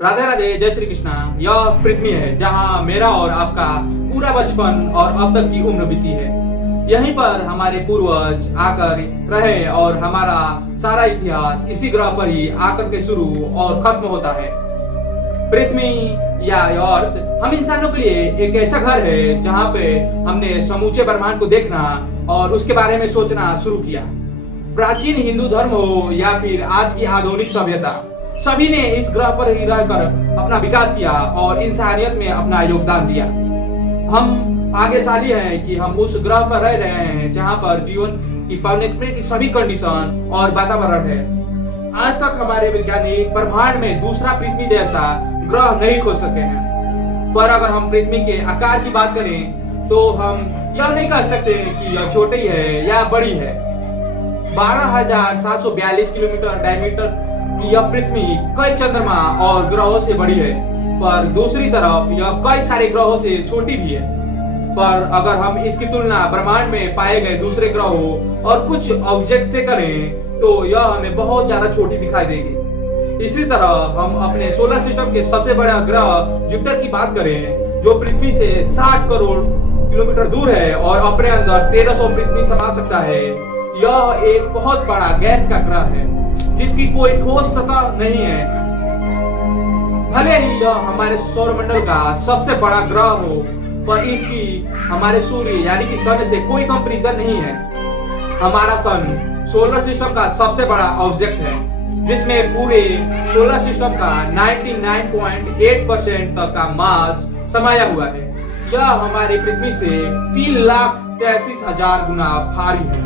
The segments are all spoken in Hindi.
राधे राधे, जय श्री कृष्णा। यह पृथ्वी है जहाँ मेरा और आपका पूरा बचपन और अब तक की उम्र बीती है। यहीं पर हमारे पूर्वज आकर रहे और हमारा सारा इतिहास इसी ग्रह पर ही आकर के शुरू और खत्म होता है। पृथ्वी या अर्थ हम इंसानों के लिए एक ऐसा घर है जहाँ पे हमने समूचे ब्रह्मांड को देखना और उसके बारे में सोचना शुरू किया। प्राचीन हिंदू धर्म हो या फिर आज की आधुनिक सभ्यता, सभी ने इस ग्रह पर ही रहकर अपना विकास किया और इंसानियत में अपना योगदान दिया। हम भाग्यशाली हैं कि हम उस ग्रह पर रह रहे हैं जहां पर जीवन की पाने की सभी कंडीशन और वातावरण है। आज तक हमारे वैज्ञानिक ब्रह्मांड में दूसरा पृथ्वी जैसा ग्रह नहीं खोज सके हैं। पर अगर हम पृथ्वी के आकार की बात करें तो हम यह नहीं कह सकते कि यह छोटी है या बड़ी है। 12,742 किलोमीटर डायमीटर कि यह पृथ्वी कई चंद्रमा और ग्रहों से बड़ी है, पर दूसरी तरफ यह कई सारे ग्रहों से छोटी भी है। पर अगर हम इसकी तुलना ब्रह्मांड में पाए गए दूसरे ग्रहों और कुछ ऑब्जेक्ट से करें तो यह हमें बहुत ज्यादा छोटी दिखाई देगी। इसी तरह हम अपने सोलर सिस्टम के सबसे बड़ा ग्रह जुपिटर की बात करें, जो पृथ्वी से 60 करोड़ किलोमीटर दूर है और अपने अंदर 1300 पृथ्वी समा सकता है। यह एक बहुत बड़ा गैस का ग्रह है जिसकी कोई ठोस सतह नहीं है। भले ही यह हमारे सौरमंडल का सबसे बड़ा ग्रह हो, पर इसकी हमारे सूर्य यानी कि सन से कोई कंपैरिजन नहीं है। हमारा सन सोलर सिस्टम का सबसे बड़ा ऑब्जेक्ट है, जिसमें पूरे सोलर सिस्टम का 99.8% तक का मास समाया हुआ है। यह हमारी पृथ्वी से 3,33,000 गुना भारी है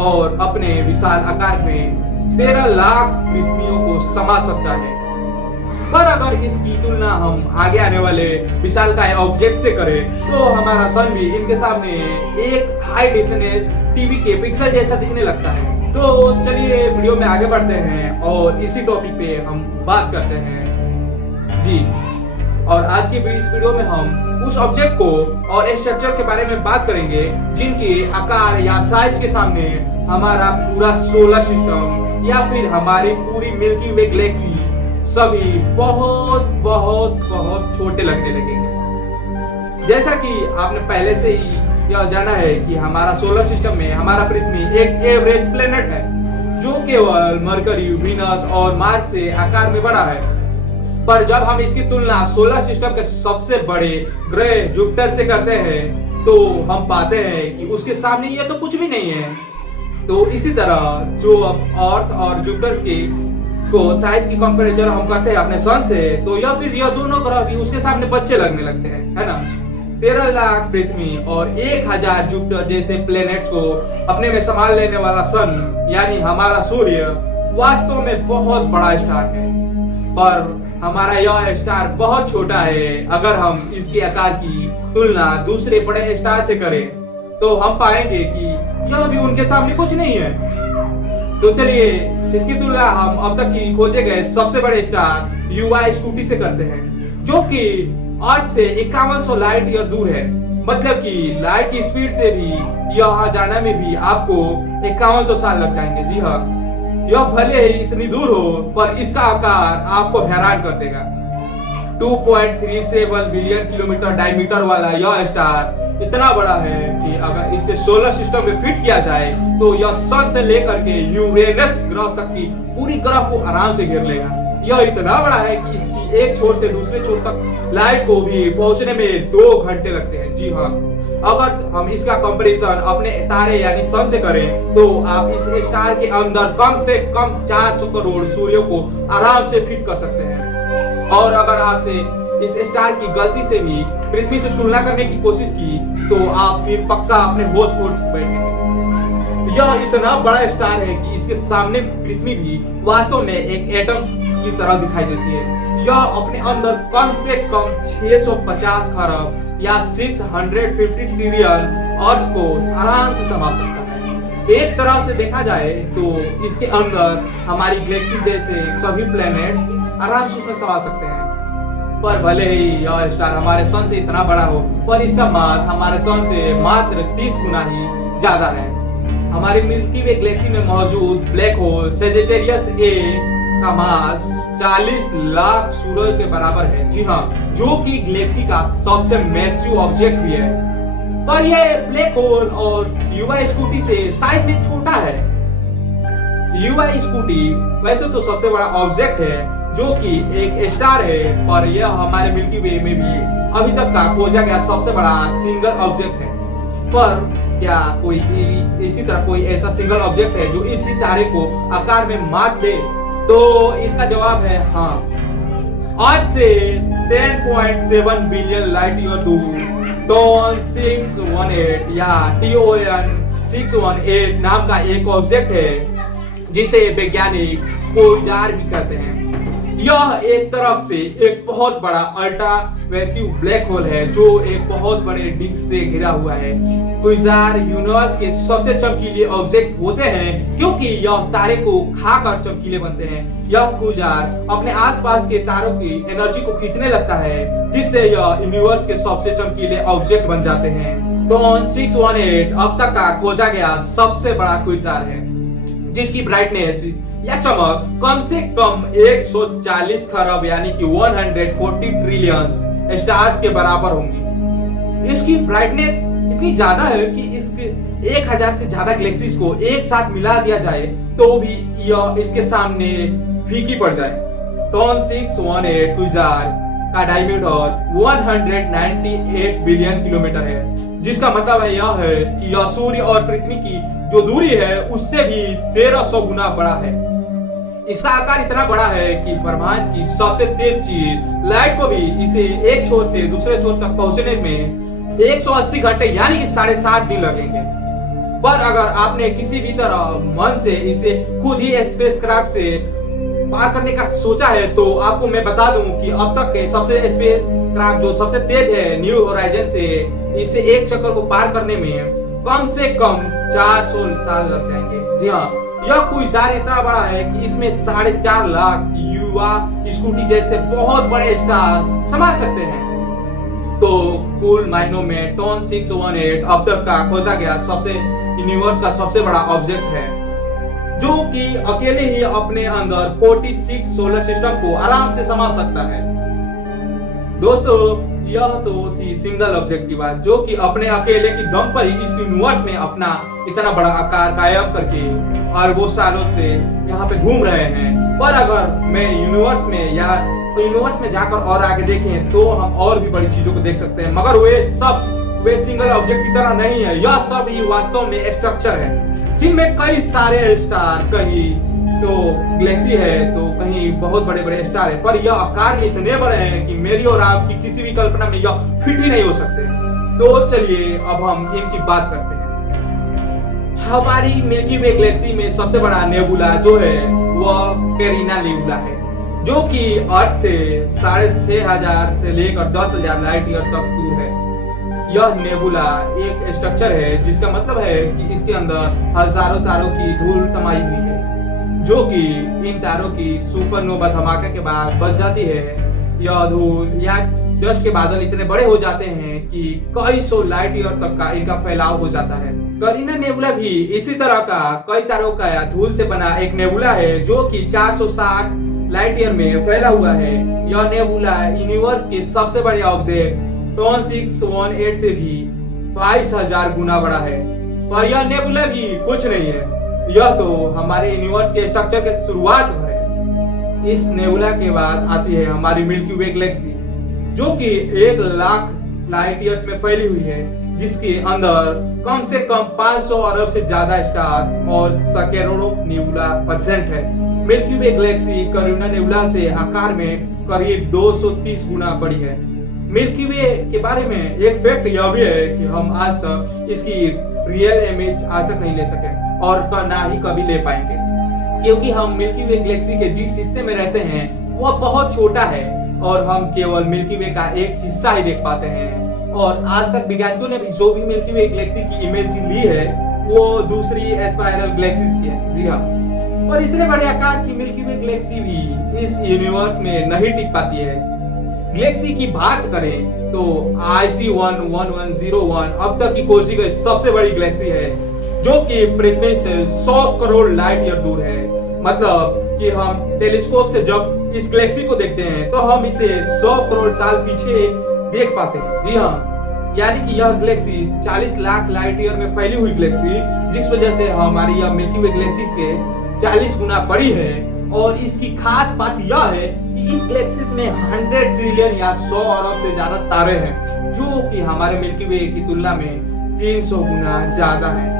और अपने विशाल आकार में 13 लाख पृथ्वियों को समा सकता है। पर अगर इसकी तुलना हम आगे आने वाले विशालकाय ऑब्जेक्ट से करें तो हमारा सन भी इनके सामने एक हाई डेफिनेशन टीवी के पिक्सल जैसा दिखने लगता है। तो चलिए वीडियो में आगे बढ़ते हैं और इसी टॉपिक पे हम बात करते हैं जी। और आज की इस वीडियो में हम उस ऑब्जेक्ट को और स्ट्रक्चर के बारे में बात करेंगे जिनके आकार या साइज के सामने हमारा पूरा सोलर सिस्टम या फिर हमारी पूरी मिल्की वे गैलेक्सी सभी बहुत बहुत बहुत छोटे लगने लगेंगे। जैसा कि आपने पहले से ही यह जाना है कि हमारा सोलर सिस्टम में हमारा पृथ्वी एक एवरेज प्लेनेट है जो केवल मरकरी, वीनस और मार्स से आकार में बड़ा है। पर जब हम इसकी तुलना सोलर सिस्टम के सबसे बड़े ग्रह जुपिटर से करते हैं तो हम पाते हैं कि उसके सामने यह तो कुछ भी नहीं है। तो इसी तरह जो अर्थ और जुपिटर के को साइज की कंपैरिजन हम करते हैं अपने सन से, तो या फिर यह दोनों ग्रह भी उसके सामने बच्चे लगने लगते हैं, है ना। 13 लाख पृथ्वी और 1000 जुपिटर जैसे प्लेनेट्स को अपने में संभाल लेने वाला सन यानी हमारा सूर्य वास्तव में बहुत बड़ा स्टार है। पर हमारा यह स्टार बहुत छोटा है। अगर हम इसके आकार की तुलना दूसरे बड़े स्टार से करें तो हम पाएंगे कि यह भी उनके सामने कुछ नहीं है। तो चलिए इसकी तुलना हम अब तक की खोजे गए सबसे बड़े स्टार युवा स्कूटी से करते हैं, जो कि अर्थ से 5100 लाइट ईयर दूर है। मतलब कि लाइट की स्पीड से भी यहाँ जाने में भी आपको 5100 साल लग जाएंगे। जी हाँ, यह भले ही इतनी दूर हो पर इसका आकार आपको हैरान कर देगा। 2.37 बिलियन किलोमीटर डायमीटर वाला यह स्टार इतना बड़ा है कि अगर इसे सोलर सिस्टम में फिट किया जाए तो यह सन से लेकर के यूरेनस ग्रह तक की पूरी ग्रह को आराम से घेर लेगा। यह इतना बड़ा है कि इसकी एक छोर से दूसरे छोर तक लाइट को भी पहुंचने में 2 घंटे लगते हैं। जी हाँ, अगर हम इसका कंपैरिजन अपने तारे यानी सन से करें तो आप इस स्टार के अंदर कम से कम 400 करोड़ सूर्यों को आराम से फिट कर सकते हैं। और अगर आपसे इस स्टार की गलती से भी पृथ्वी से तुलना करने की कोशिश की तो आप फिर पक्का अपने होश खो बैठेंगे। यह इतना बड़ा स्टार है कि इसके सामने पृथ्वी भी वास्तव में एक एटम की तरह दिखाई देती है। यह अपने अंदर कम से कम 650 खरब या 650 ट्रिलियन अर्थ को आराम से समा सकता है। एक तरह से देखा जाए तो इसके अंदर हमारी गैलेक्सी जैसे सभी प्लेनेट आराम से उसमें समा सकते हैं। पर भले ही यह स्टार हमारे सन से इतना बड़ा हो, पर इसका मास हमारे सन से मात्र 30 गुना ही ज्यादा है। हमारी मिल्की वे गैलेक्सी में मौजूद ब्लैक होल सेजिटेरियस ए का मास 40 लाख सूरज के बराबर है। जी हाँ, जो कि गैलेक्सी का सबसे मैसिव ऑब्जेक्ट भी है। पर यह ब्लैक होल और युवा स्कूटी से साइज में छोटा है। युवा स्कूटी वैसे तो सबसे बड़ा ऑब्जेक्ट है जो कि एक स्टार है, पर यह हमारे मिल्की वे में भी अभी तक का खोजा गया सबसे बड़ा सिंगल ऑब्जेक्ट है। पर क्या कोई इसी तरह कोई ऐसा सिंगल ऑब्जेक्ट है जो इस सितारे को आकार में मात दे? तो इसका जवाब है हाँ। आज से 10.7 बिलियन लाइट ईयर दूर टोन 618 या TON 618 नाम का एक ऑब्जेक्ट है जिसे वैज्ञानिक कोइलार भी कहते हैं। यह एक तरफ से एक बहुत बड़ा अल्ट्रा मैसिव ब्लैक होल है जो एक बहुत बड़े डिस्क से घिरा हुआ है। क्विजार यूनिवर्स के सबसे चमकीले ऑब्जेक्ट होते हैं क्योंकि यह तारे को खाकर चमकीले बनते हैं। यह क्विजार अपने आसपास के तारों की एनर्जी को खींचने लगता है जिससे यह यूनिवर्स के सबसे चमकीले ऑब्जेक्ट बन जाते हैं। टोन 618 अब तक का खोजा गया सबसे बड़ा क्विजार है जिसकी ब्राइटनेस या चमक कम से कम 140 खरब यानी कि 140 ट्रिलियन स्टार्स के बराबर होंगी। इसकी ब्राइटनेस इतनी ज्यादा है कि इसके 1000 से ज्यादा गैलेक्सीज को एक साथ मिला दिया जाए तो भी यह इसके सामने फीकी पड़ जाए। टोन 618 क्विजार का डायमीटर 198 बिलियन किलोमीटर है, जिसका मतलब है यह है कि यह सूर्य और पृथ्वी की जो दूरी है उससे भी 1300 गुना बड़ा है। इसका आकार इतना बड़ा है कि ब्रह्मांड की सबसे तेज चीज लाइट को भी इसे एक छोर से दूसरे छोर तक पहुंचने में 180 घंटे यानी कि 7.5 दिन लगेंगे। पर अगर आपने किसी भी तरह मन से इसे खुद ही स्पेसक्राफ्ट से पार करने का सोचा है तो आपको मैं बता दूं कि अब तक के सबसे स्पेसक्राफ्ट जो सबसे तेज है न्यू होराइजन से इसे एक चक्कर को पार करने में कम से कम 400 साल लग जाएंगे। जी हाँ, यह क्विजार इतना बड़ा है कि इसमें 4.5 लाख युवा स्कूटी जैसे बहुत बड़े स्टार समा सकते हैं। तो कुल मायनों में टोन 618 अब तक का खोजा गया सबसे यूनिवर्स का सबसे बड़ा ऑब्जेक्ट है जो कि अकेले ही अपने अंदर 46 सोलर सिस्टम को आराम से समा सकता है। दोस्तों, यह तो थी सिंगल ऑब्जेक्ट की बात जो कि अपने अकेले की दम पर ही इस यूनिवर्स में अपना इतना बड़ा आकार कायम करके अरबों सालों से यहाँ पे घूम रहे हैं। पर अगर मैं यूनिवर्स में जाकर और आगे देखें तो हम और भी बड़ी चीजों को देख सकते हैं, मगर वे सिंगल ऑब्जेक्ट की तरह नहीं है। यह सब ही वास्तव में स्ट्रक्चर है जिनमें कई सारे स्टार, कहीं तो गैलेक्सी है तो कहीं बहुत बड़े बड़े स्टार है, पर यह आकार में इतने बड़े हैं कि मेरी और आपकी किसी भी कल्पना में यह फिट ही नहीं हो सकते। तो चलिए अब हम इनकी बात करते हैं। हमारी मिल्की वे गैलेक्सी में सबसे बड़ा नेबुला जो है वह कैरिना नेबुला है जो कि अर्थ से 6500 से लेकर 10,000 लाइट ईयर तक दूर है। यह नेबुला एक स्ट्रक्चर है जिसका मतलब है कि इसके अंदर हजारों तारों की धूल समाई हुई है जो कि इन तारों की सुपरनोवा धमाके के बाद बच जाती है। यह धूल या डस्ट के बादल इतने बड़े हो जाते हैं कि कई सौ लाइट ईयर तक का इनका फैलाव हो जाता है। कैरिना नेबुला भी इसी तरह का कई तारों का धूल से बना एक नेबुला है जो कि 460 लाइट ईयर में फैला हुआ है। यह नेबुला यूनिवर्स के सबसे बड़े ऑब्जेक्ट टोन 618 से भी 22,000 गुना बड़ा है। पर यह नेबुला भी कुछ नहीं है, यह तो हमारे यूनिवर्स के स्ट्रक्चर के शुरुआत भर है। इस नेबुला के बाद आती है हमारी मिल्की वे गैलेक्सी जो कि 1 लाख लाइट ईयर्स में फैली हुई है, जिसके अंदर कम से कम 500 अरब से ज्यादा स्टार्स और सैकड़ों नेबुला प्रेजेंट है। मिल्की वे गैलेक्सी कैरिना नेबुला से आकार में करीब 230 गुना बड़ी है। मिल्की वे के बारे में एक फैक्ट यह भी है कि हम आज तक इसकी रियल इमेज आज तक नहीं ले सके और ना ही कभी ले पाएंगे, क्योंकि हम मिल्की वे गैलेक्सी के जिस हिस्से में रहते हैं वह बहुत छोटा है और हम केवल मिल्की वे का एक हिस्सा ही देख पाते हैं। और आज तक वैज्ञानिकों ने भी जो भी मिल्की वे गैलेक्सी की इमेज ली है वो दूसरी स्पाइरल गैलेक्सीज की है। जी हाँ, पर इतने बड़े आकार की मिल्की वे गैलेक्सी भी इस यूनिवर्स में नहीं टिक पाती है। गैलेक्सी की बात करें तो IC1101 अब तक की खोजी गई सबसे बड़ी गैलेक्सी है जो कि पृथ्वी से 100 करोड़ लाइट ईयर दूर है। मतलब कि हम टेलीस्कोप से जब इस गैलेक्सी को देखते हैं तो हम इसे 100 करोड़ साल पीछे देख पाते हैं। जी हाँ, यानी कि यह गैलेक्सी 40 लाख लाइट ईयर में फैली हुई गैलेक्सी, जिस वजह से हमारी यह मिल्की वे गैलेक्सी से 40 गुना बड़ी है। और इसकी खास बात यह है कि इस गैलेक्सी में 100 ट्रिलियन या 100 अरब से ज्यादा तारे हैं, जो कि हमारे मिल्की वे की तुलना में 300 गुना ज्यादा है।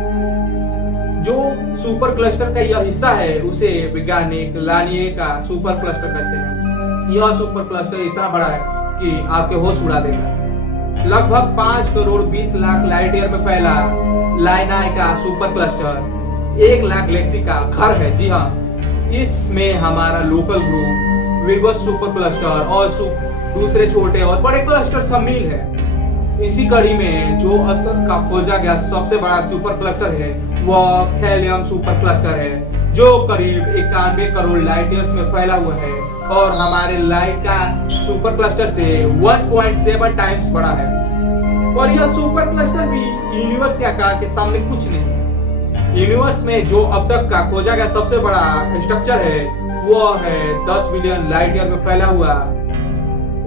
जो सुपर क्लस्टर का यह हिस्सा है उसे वैज्ञानिक लानिए का सुपर क्लस्टर कहते हैं। यह सुपर क्लस्टर इतना बड़ा है कि आपके होश उड़ा देगा। लगभग 5 करोड़ 20 लाख लाइट ईयर में फैला लाइनाई का सुपर क्लस्टर 1 लाख गैलेक्सी का घर है। जी हाँ, इसमें हमारा लोकल ग्रुप, विगस सुपर क्लस्टर और दूसरे छोटे और बड़े क्लस्टर शामिल है। इसी कड़ी में जो अब तक का खोजा गया सबसे बड़ा सुपर क्लस्टर है वह थैलियम सुपर क्लस्टर है, जो करीब 91 करोड़ लाइट ईयर्स में फैला हुआ है और हमारे लाइट का सुपर क्लस्टर से 1.7 टाइम्स बड़ा है। और यह सुपर क्लस्टर भी यूनिवर्स के आकार के सामने कुछ नहीं है। यूनिवर्स में जो अब तक का खोजा गया सबसे बड़ा स्ट्रक्चर है वो है 10 बिलियन लाइट ईयर में फैला हुआ।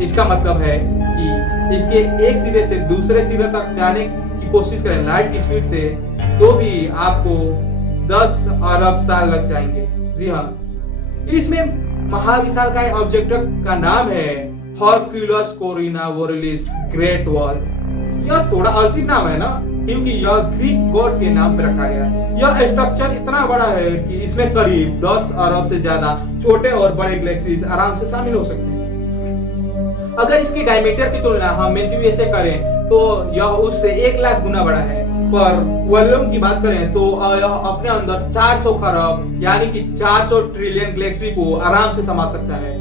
इसका मतलब है कि इसके एक सिरे से दूसरे सिरे तक जाने की कोशिश करें लाइट की स्पीड से तो भी आपको 10 अरब साल लग जाएंगे। जी हाँ, इसमें महाविशालकाय ऑब्जेक्ट का नाम है हरक्यूलस कोरिना वोरलिस ग्रेट वॉल। यह थोड़ा अजीब नाम है ना, क्योंकि यह ग्रीक गॉड के नाम पर रखा गया। यह स्ट्रक्चर इतना बड़ा है कि इसमें करीब 10 अरब से ज्यादा छोटे और बड़े गैलेक्सीज आराम से शामिल हो सकते हैं। अगर इसकी डायमीटर की तुलना हम मिल्की वे से करें तो यह उससे 1 लाख गुना बड़ा है, पर वॉल्यूम की बात करें तो यह अपने अंदर 400 खरब यानी कि 400 ट्रिलियन गैलेक्सी को आराम से समा सकता है।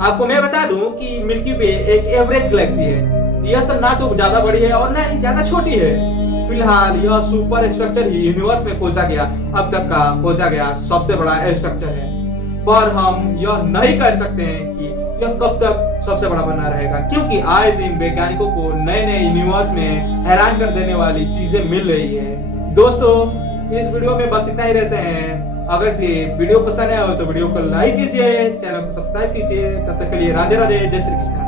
आपको मैं बता दूं कि मिल्की वे एक एवरेज गैलेक्सी है। यह तो ना तो ज्यादा बड़ी है और ना ही ज्यादा छोटी है। फिलहाल यह सुपर स्ट्रक्चर ही यूनिवर्स में खोजा गया अब तक का खोजा गया सबसे बड़ा स्ट्रक्चर है, पर हम यह नहीं कह सकते हैं कि यह कब तक सबसे बड़ा बना रहेगा, क्योंकि आए दिन वैज्ञानिकों को नए नए यूनिवर्स में हैरान कर देने वाली चीजें मिल रही है। दोस्तों, इस वीडियो में बस इतना ही रहते हैं। अगर ये वीडियो पसंद आया हो तो वीडियो को लाइक कीजिए, चैनल को सब्सक्राइब कीजिए। तब तक के लिए राधे राधे, जय श्री कृष्ण।